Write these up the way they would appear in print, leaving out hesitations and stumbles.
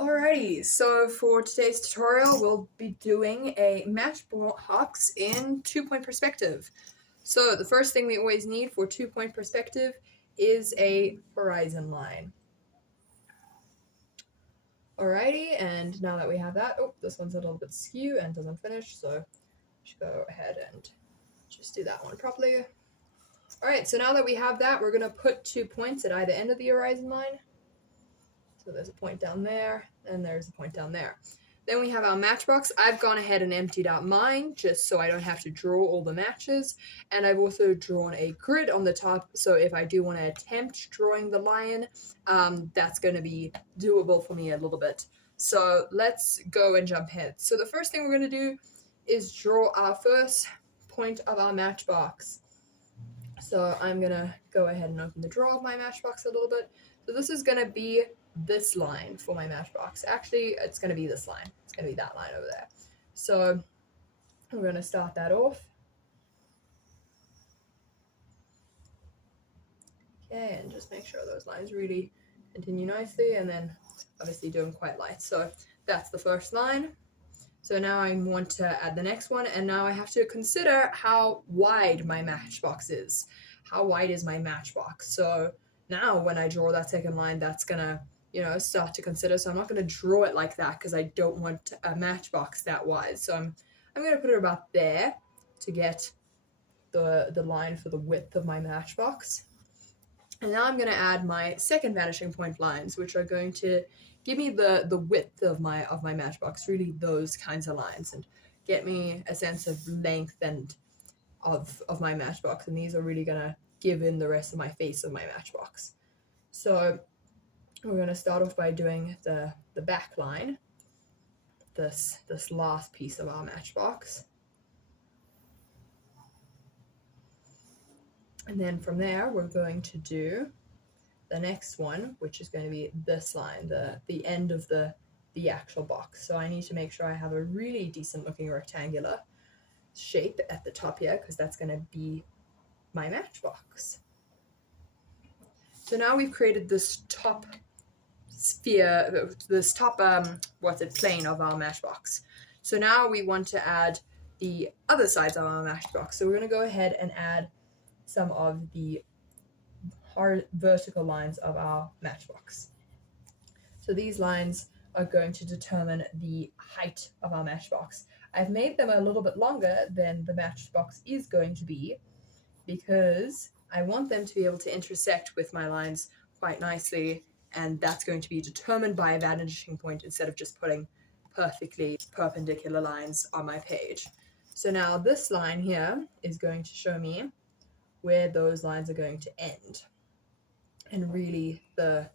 Alrighty, so for today's tutorial, we'll be doing a Matchbox in 2-point perspective. So the first thing we always need for 2-point perspective is a horizon line. Alrighty, and now that we have that, oh, this one's a little bit skew and doesn't finish, so I should go ahead and just do that one properly. Alright, so now that we have that, we're going to put 2 points at either end of the horizon line. So there's a point down there, and there's a point down there. Then we have our matchbox. I've gone ahead and emptied out mine just so I don't have to draw all the matches. And I've also drawn a grid on the top, so if I do want to attempt drawing the lion, that's going to be doable for me a little bit. So let's go and jump ahead. So the first thing we're going to do is draw our first point of our matchbox. So I'm going to go ahead and open the drawer of my matchbox a little bit. So this is going to be this line for my matchbox. Actually, it's going to be this line. It's going to be that line over there. So we're going to start that off. Okay, and just make sure those lines really continue nicely, and then obviously do them quite light. So that's the first line. So now I want to add the next one, and now I have to consider how wide my matchbox is. How wide is my matchbox? So now when I draw that second line, that's going to start to consider. So I'm not going to draw it like that because I don't want a matchbox that wide. So I'm going to put it about there to get the line for the width of my matchbox. And now I'm going to add my second vanishing point lines, which are going to give me the width of my matchbox, really those kinds of lines, and get me a sense of length and of my matchbox. And these are really going to give in the rest of my face of my matchbox. So we're going to start off by doing the back line, this last piece of our matchbox. And then from there, we're going to do the next one, which is going to be this line, the end of the actual box. So I need to make sure I have a really decent looking rectangular shape at the top here, because that's going to be my matchbox. So now we've created this top sphere, this top plane of our matchbox. So now we want to add the other sides of our matchbox. So we're going to go ahead and add some of the vertical lines of our matchbox. So these lines are going to determine the height of our matchbox. I've made them a little bit longer than the matchbox is going to be because I want them to be able to intersect with my lines quite nicely, and that's going to be determined by a vanishing point instead of just putting perfectly perpendicular lines on my page. So now this line here is going to show me where those lines are going to end, and really the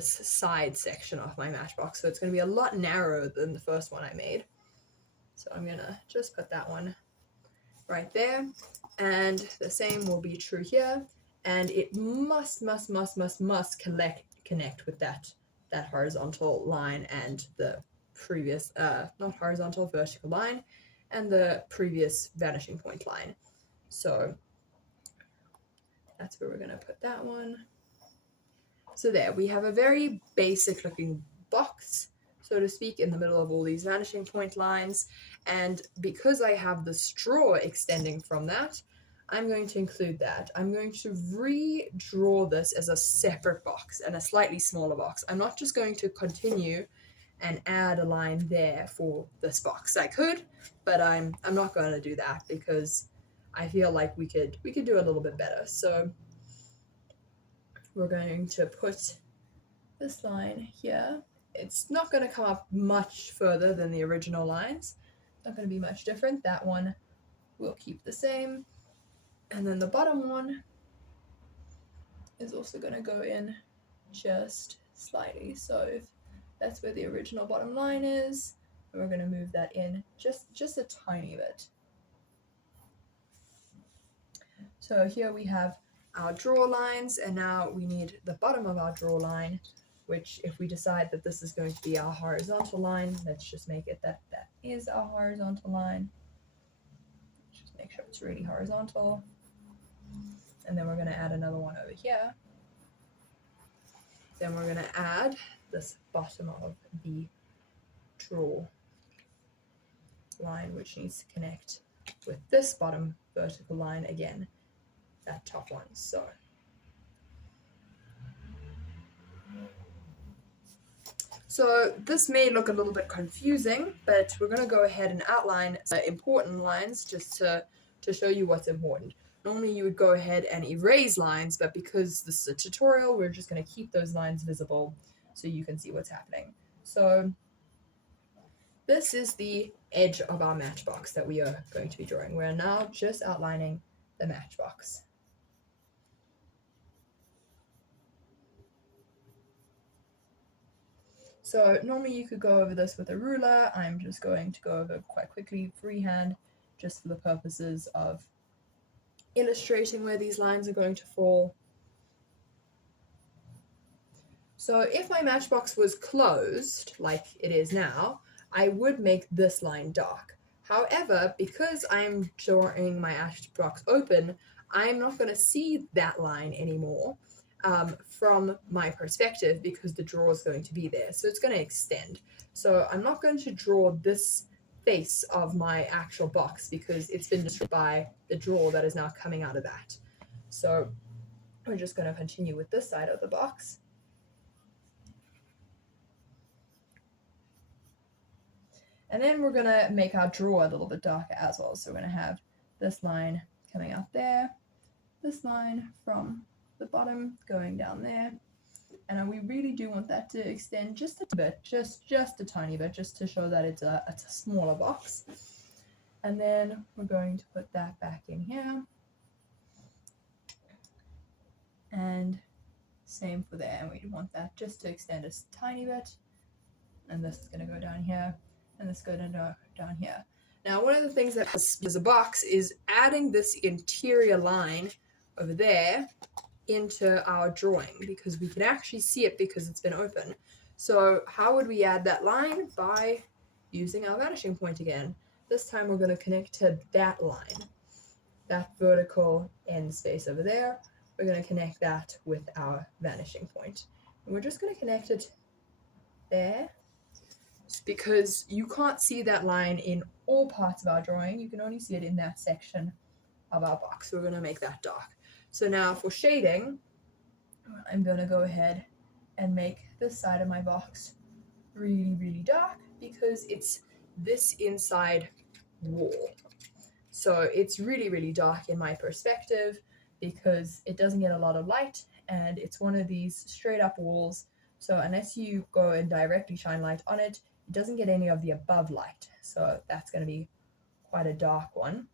side section of my matchbox. So it's going to be a lot narrower than the first one I made. So I'm going to just put that one right there, and the same will be true here, and it must connect with that horizontal line and the previous not horizontal, vertical line, and the previous vanishing point line. So that's where we're going to put that one. So there we have a very basic looking box, so to speak, in the middle of all these vanishing point lines. And because I have the straw extending from that, I'm going to include that. I'm going to redraw this as a separate box and a slightly smaller box. I'm not just going to continue and add a line there for this box. I could, but I'm not going to do that because I feel like we could do a little bit better. So we're going to put this line here. It's not going to come up much further than the original lines. Not going to be much different. That one will keep the same. And then the bottom one is also going to go in just slightly. So if that's where the original bottom line is, we're going to move that in just a tiny bit. So here we have our draw lines, and now we need the bottom of our draw line, which if we decide that this is going to be our horizontal line, let's just make it that is our horizontal line. Just make sure it's really horizontal. And then we're going to add another one over here. Then we're going to add this bottom of the draw line, which needs to connect with this bottom vertical line again, that top one. So this may look a little bit confusing, but we're going to go ahead and outline important lines just to show you what's important. Normally you would go ahead and erase lines, but because this is a tutorial, we're just going to keep those lines visible so you can see what's happening. So this is the edge of our matchbox that we are going to be drawing. We're now just outlining the matchbox. So normally you could go over this with a ruler. I'm just going to go over quite quickly freehand, just for the purposes of illustrating where these lines are going to fall. So if my matchbox was closed, like it is now, I would make this line dark. However, because I'm drawing my matchbox open, I'm not going to see that line anymore from my perspective because the draw is going to be there. So it's going to extend. So I'm not going to draw this face of my actual box because it's been destroyed by the draw that is now coming out of that. So we're just going to continue with this side of the box. And then we're going to make our draw a little bit darker as well. So we're going to have this line coming up there, this line from the bottom going down there. And we really do want that to extend just a bit, just a tiny bit, just to show that it's a smaller box. And then we're going to put that back in here. And same for there. And we want that just to extend a tiny bit. And this is going to go down here. And this goes down here. Now, one of the things that is a box is adding this interior line over there into our drawing because we can actually see it because it's been open. So how would we add that line? By using our vanishing point again. This time we're going to connect to that line, that vertical end space over there. We're going to connect that with our vanishing point. And we're just going to connect it there, because you can't see that line in all parts of our drawing. You can only see it in that section of our box. We're going to make that dark. So now for shading, I'm going to go ahead and make this side of my box really, really dark because it's this inside wall. So it's really, really dark in my perspective because it doesn't get a lot of light and it's one of these straight up walls. So unless you go and directly shine light on it, it doesn't get any of the above light. So that's going to be quite a dark one.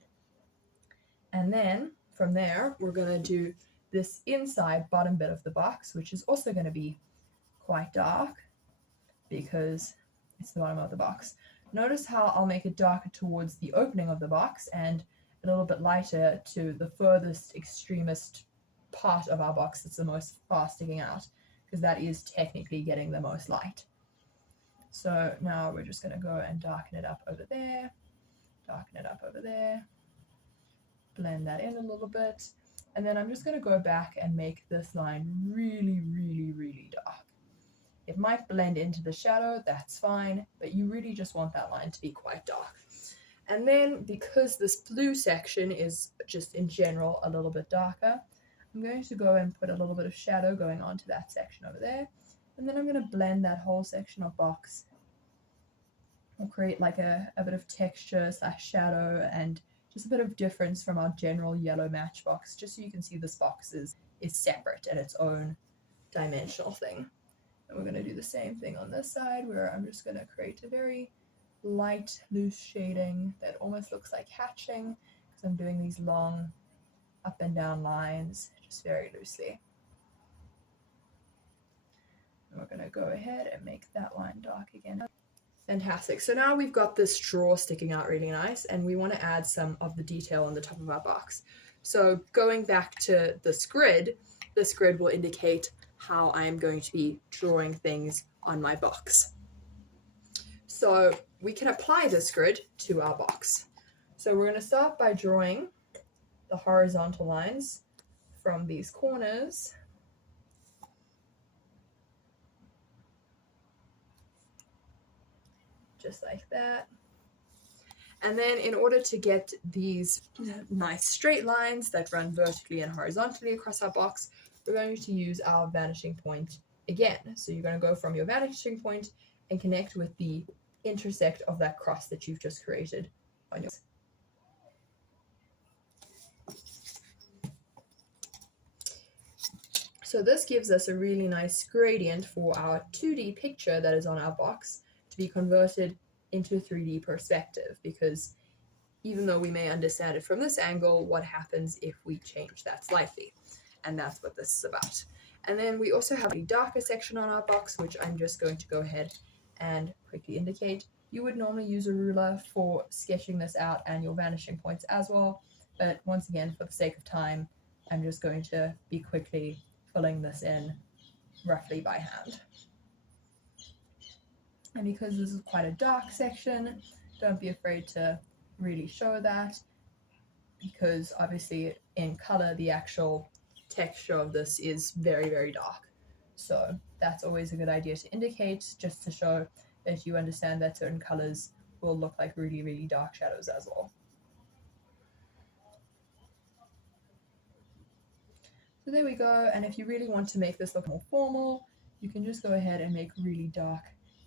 And then from there, we're going to do this inside bottom bit of the box, which is also going to be quite dark because it's the bottom of the box. Notice how I'll make it darker towards the opening of the box and a little bit lighter to the furthest extremist part of our box that's the most far sticking out, because that is technically getting the most light. So now we're just going to go and darken it up over there, darken it up over there, blend that in a little bit, and then I'm just going to go back and make this line really, really, really dark. It might blend into the shadow, that's fine, but you really just want that line to be quite dark. And then because this blue section is just in general a little bit darker, I'm going to go and put a little bit of shadow going onto that section over there. And then I'm going to blend that whole section of box. We'll create like a bit of texture / shadow and just a bit of difference from our general yellow matchbox, just so you can see this box is separate and its own dimensional thing. And we're going to do the same thing on this side, where I'm just going to create a very light, loose shading that almost looks like hatching, because I'm doing these long up and down lines just very loosely. And we're going to go ahead and make that line dark again. Fantastic. So now we've got this draw sticking out really nice, and we want to add some of the detail on the top of our box. So going back to this grid will indicate how I'm going to be drawing things on my box. So we can apply this grid to our box. So we're going to start by drawing the horizontal lines from these corners just like that. And then in order to get these nice straight lines that run vertically and horizontally across our box, we're going to use our vanishing point again. So you're going to go from your vanishing point and connect with the intersect of that cross that you've just created on your. So this gives us a really nice gradient for our 2D picture that is on our box to be converted into a 3D perspective, because even though we may understand it from this angle, what happens if we change that slightly? And that's what this is about. And then we also have a darker section on our box, which I'm just going to go ahead and quickly indicate. You would normally use a ruler for sketching this out and your vanishing points as well. But once again, for the sake of time, I'm just going to be quickly filling this in roughly by hand. And because this is quite a dark section, don't be afraid to really show that, because obviously in color the actual texture of this is very, very dark. So that's always a good idea to indicate, just to show that you understand that certain colors will look like really, really dark shadows as well. So there we go. And if you really want to make this look more formal, you can just go ahead and make really dark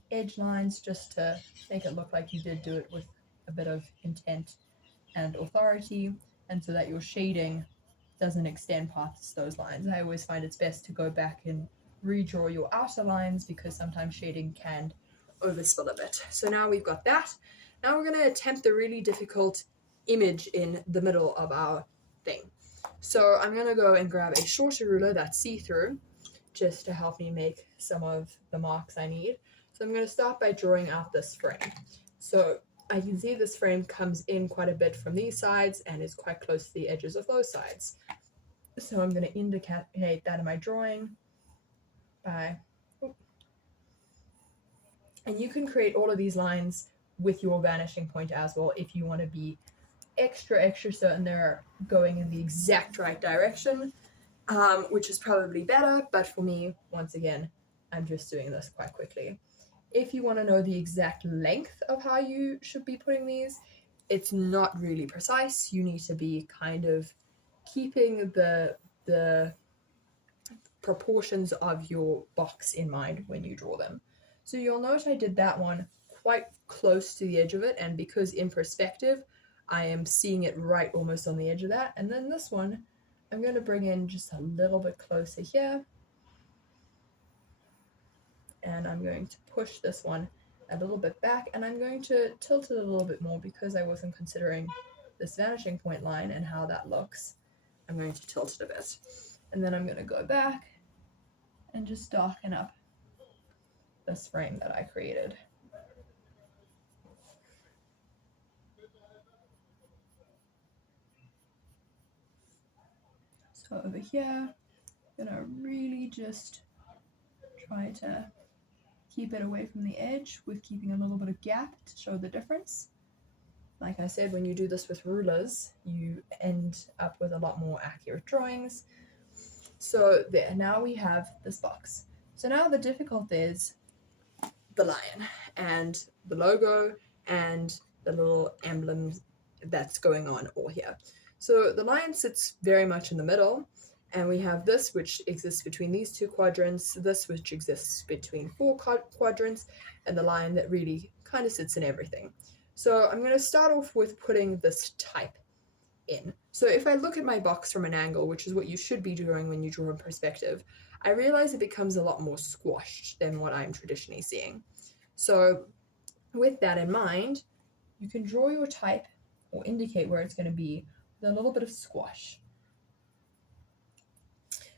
edge lines just to make it look like you did do it with a bit of intent and authority, and so that your shading doesn't extend past those lines. I always find it's best to go back and redraw your outer lines, because sometimes shading can overspill a bit. So now we've got that. Now we're going to attempt the really difficult image in the middle of our thing. So I'm going to go and grab a shorter ruler that's see-through, just to help me make some of the marks I need. So I'm going to start by drawing out this frame. So I can see this frame comes in quite a bit from these sides and is quite close to the edges of those sides. So I'm going to indicate that in my drawing by, and you can create all of these lines with your vanishing point as well if you want to be extra certain they're going in the exact right direction, which is probably better, but for me, once again, I'm just doing this quite quickly. If you want to know the exact length of how you should be putting these, it's not really precise. You need to be kind of keeping the proportions of your box in mind when you draw them. So you'll note I did that one quite close to the edge of it, and because in perspective, I am seeing it right almost on the edge of that. And then this one, I'm going to bring in just a little bit closer here. And I'm going to push this one a little bit back, and I'm going to tilt it a little bit more because I wasn't considering this vanishing point line and how that looks. I'm going to tilt it a bit. And then I'm going to go back and just darken up this frame that I created. So over here, I'm going to really just try to keep it away from the edge with keeping a little bit of gap to show the difference. Like I said, when you do this with rulers, you end up with a lot more accurate drawings. So there, now we have this box. So now the difficult is the lion and the logo and the little emblems that's going on all here. So the lion sits very much in the middle, and we have this which exists between these two quadrants, this which exists between four quadrants, and the lion that really kind of sits in everything. So I'm going to start off with putting this type in. So if I look at my box from an angle, which is what you should be doing when you draw in perspective, I realize it becomes a lot more squashed than what I'm traditionally seeing. So with that in mind, you can draw your type or indicate where it's going to be with a little bit of squash.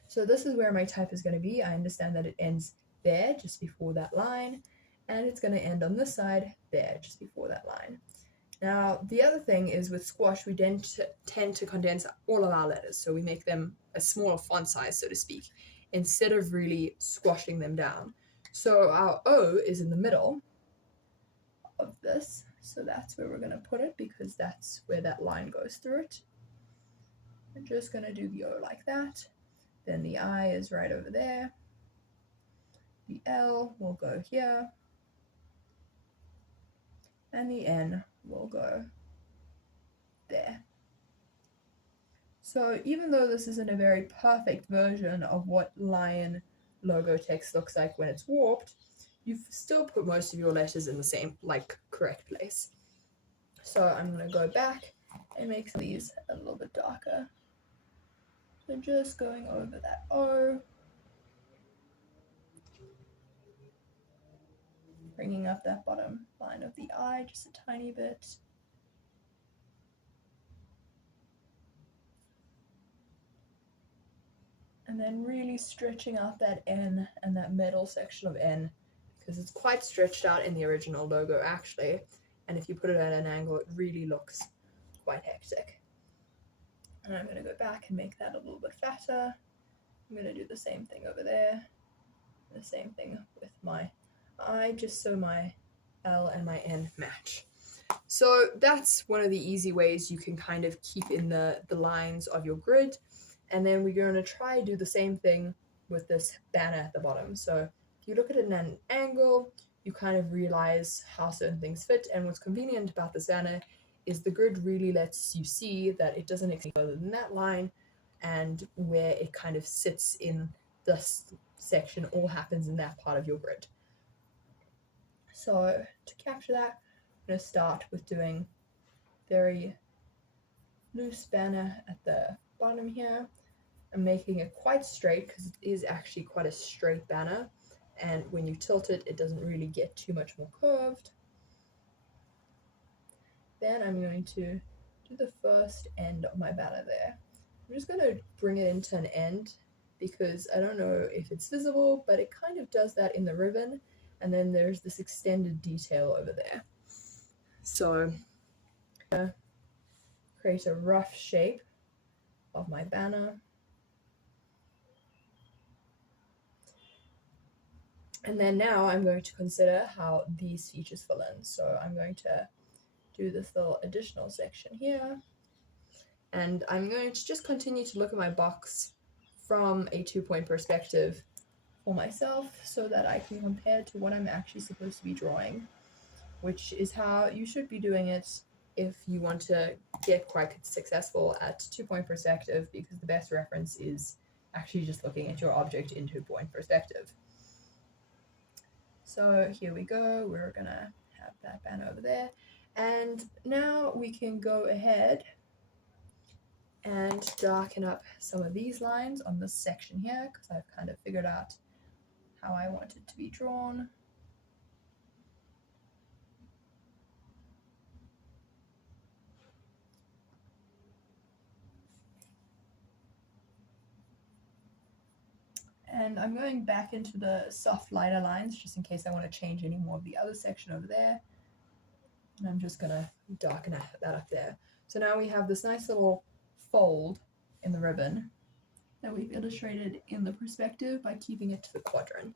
So this is where my type is going to be. I understand that it ends there, just before that line, and it's going to end on this side there, just before that line. Now, the other thing is with squash, we tend to condense all of our letters, so we make them a smaller font size, so to speak, instead of really squashing them down. So our O is in the middle of this, so that's where we're going to put it, because that's where that line goes through it. I'm just going to do the O like that. Then the I is right over there. The L will go here. and the N will go there. So even though this isn't a very perfect version of what lion logo text looks like when it's warped, you've still put most of your letters in the same, like, correct place. So I'm going to go back and make these a little bit darker. So just going over that O, bringing up that bottom line of the I just a tiny bit. And then really stretching out that N and that middle section of N, because it's quite stretched out in the original logo actually, and if you put it at an angle it really looks quite hectic. And I'm going to go back and make that a little bit fatter. I'm going to do the same thing over there, the same thing with my I, just so my L and my N match. So that's one of the easy ways you can kind of keep in the lines of your grid. And then we're going to try do the same thing with this banner at the bottom. So if you look at it at an angle, you kind of realize how certain things fit. And what's convenient about this banner is the grid really lets you see that it doesn't extend further than that line, and where it kind of sits in this section all happens in that part of your grid. So to capture that, I'm going to start with doing very loose banner at the bottom here. I'm making it quite straight because it is actually quite a straight banner, and when you tilt it, it doesn't really get too much more curved. Then I'm going to do the first end of my banner there. I'm just going to bring it into an end because I don't know if it's visible, but it kind of does that in the ribbon, and then there's this extended detail over there. So I'm going to create a rough shape of my banner. And then now I'm going to consider how these features fill in. So I'm going to do this little additional section here. And I'm going to just continue to look at my box from a 2-point perspective for myself so that I can compare to what I'm actually supposed to be drawing, which is how you should be doing it if you want to get quite successful at 2-point perspective, because the best reference is actually just looking at your object in 2-point perspective. So here we go, we're gonna have that banner over there. And now we can go ahead and darken up some of these lines on this section here, because I've kind of figured out how I want it to be drawn. And I'm going back into the soft lighter lines just in case I want to change any more of the other section over there. And I'm just going to darken that up there. So now we have this nice little fold in the ribbon that we've illustrated in the perspective by keeping it to the quadrant.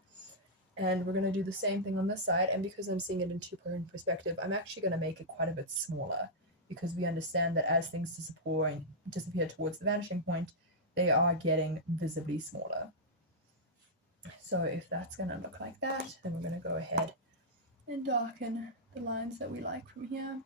And we're going to do the same thing on this side, and because I'm seeing it in 2-point perspective, I'm actually going to make it quite a bit smaller, because we understand that as things disappear towards the vanishing point, they are getting visibly smaller. So if that's going to look like that, then we're going to go ahead and darken the lines that we like from here.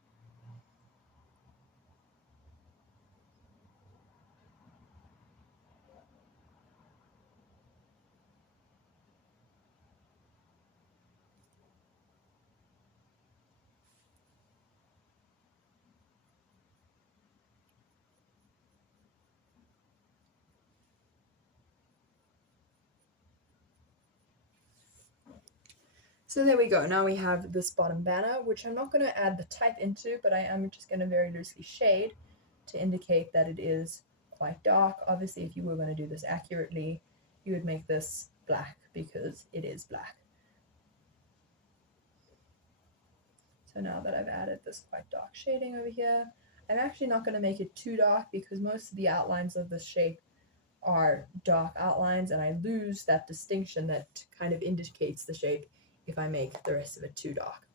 So there we go. Now we have this bottom banner, which I'm not going to add the type into, but I am just going to very loosely shade to indicate that it is quite dark. Obviously, if you were going to do this accurately, you would make this black because it is black. So now that I've added this quite dark shading over here, I'm actually not going to make it too dark because most of the outlines of this shape are dark outlines, and I lose that distinction that kind of indicates the shape if I make the rest of it too dark.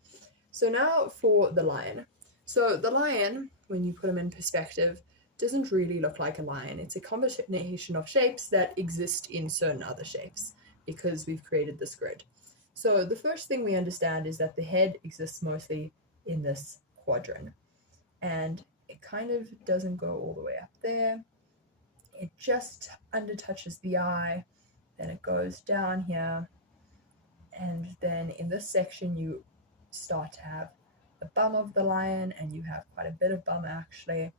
So now for the lion. So the lion, when you put him in perspective, doesn't really look like a lion. It's a combination of shapes that exist in certain other shapes because we've created this grid. So the first thing we understand is that the head exists mostly in this quadrant. And it kind of doesn't go all the way up there. It just under touches the eye, then it goes down here, and then in this section you start to have the bum of the lion, and you have quite a bit of bum actually.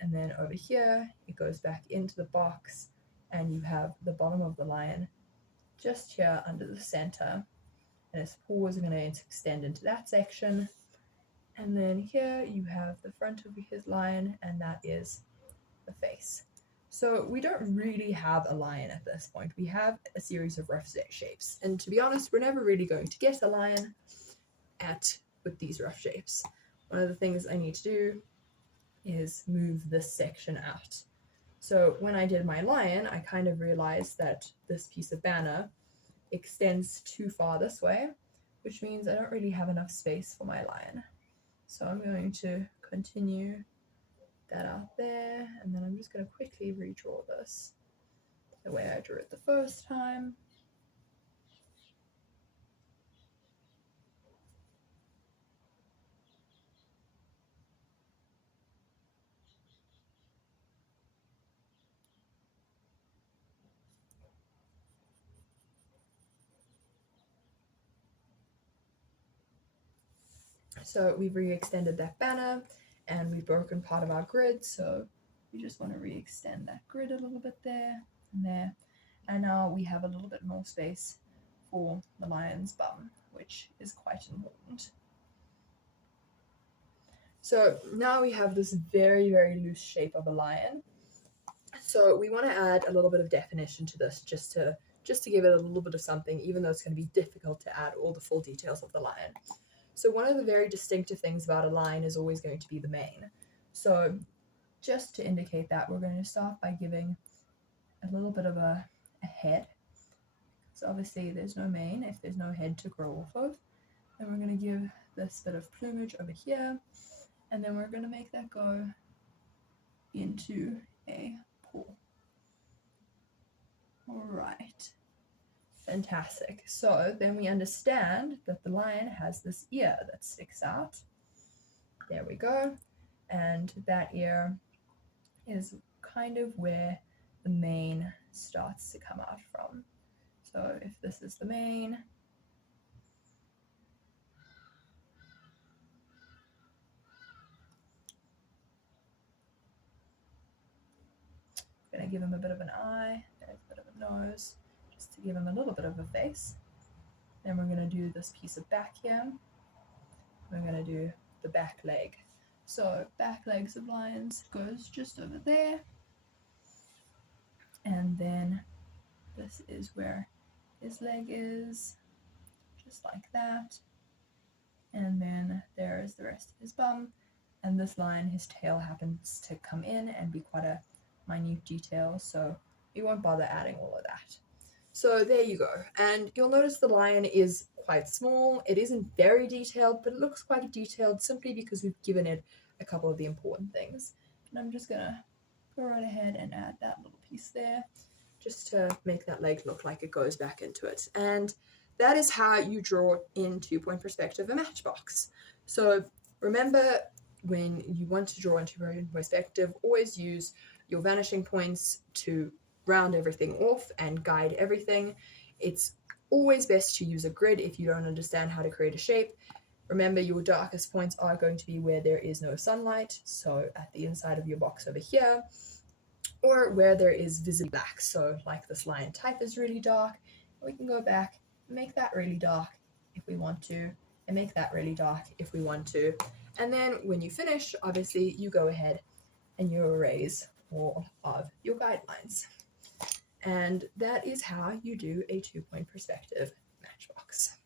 And then over here it goes back into the box, and you have the bottom of the lion just here under the center, and his paws are going to extend into that section. And then here you have the front of his lion, and that is the face. So we don't really have a lion at this point. We have a series of rough shapes. And to be honest, we're never really going to get a lion with these rough shapes. One of the things I need to do is move this section out. So when I did my lion, I kind of realized that this piece of banner extends too far this way, which means I don't really have enough space for my lion. So I'm going to continue that out there, and then I'm just going to quickly redraw this the way I drew it the first time. So we've re-extended that banner, and we've broken part of our grid, so we just want to re-extend that grid a little bit there and there. And now we have a little bit more space for the lion's bum, which is quite important. So now we have this very, very loose shape of a lion. So we want to add a little bit of definition to this, just to give it a little bit of something, even though it's going to be difficult to add all the full details of the lion. So one of the very distinctive things about a lion is always going to be the mane. So just to indicate that, we're going to start by giving a little bit of a head. So obviously there's no mane if there's no head to grow off of. Then we're going to give this bit of plumage over here, and then we're going to make that go into a paw. All right. Fantastic. So then we understand that the lion has this ear that sticks out. There we go. And that ear is kind of where the mane starts to come out from. So if this is the mane, I'm going to give him a bit of an eye, there's a bit of a nose, just to give him a little bit of a face. Then we're going to do this piece of back here. We're going to do the back leg. So back legs of lions goes just over there. And then this is where his leg is, just like that. And then there is the rest of his bum. And this lion, his tail happens to come in and be quite a minute detail, so we won't bother adding all of that. So there you go. And you'll notice the lion is quite small. It isn't very detailed, but it looks quite detailed simply because we've given it a couple of the important things. And I'm just gonna go right ahead and add that little piece there, just to make that leg look like it goes back into it. And that is how you draw in 2-point perspective a matchbox. So remember, when you want to draw in 2-point perspective, always use your vanishing points to round everything off and guide everything. It's always best to use a grid if you don't understand how to create a shape. Remember, your darkest points are going to be where there is no sunlight, so at the inside of your box over here, or where there is visible black. So like this lion type is really dark, we can go back and make that really dark if we want to, and make that really dark if we want to. And then when you finish, obviously you go ahead and you erase all of your guidelines. And that is how you do a 2-point perspective matchbox.